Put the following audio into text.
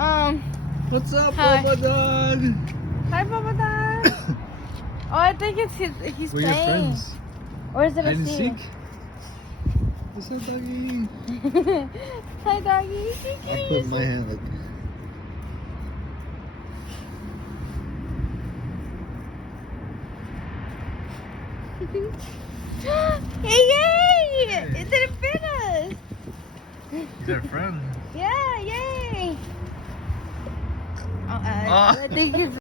What's up, Hi. Papa Don? Hi, Papa Dan. Oh, I think it's he's We're your playing. friends. Or is it Hide a and sea? seek. What's up, doggy? Hi, doggy. I put my hand like. Hey, yay! It didn't fit us. He's our friend. Yeah, yay! Oh, Ah. I think it's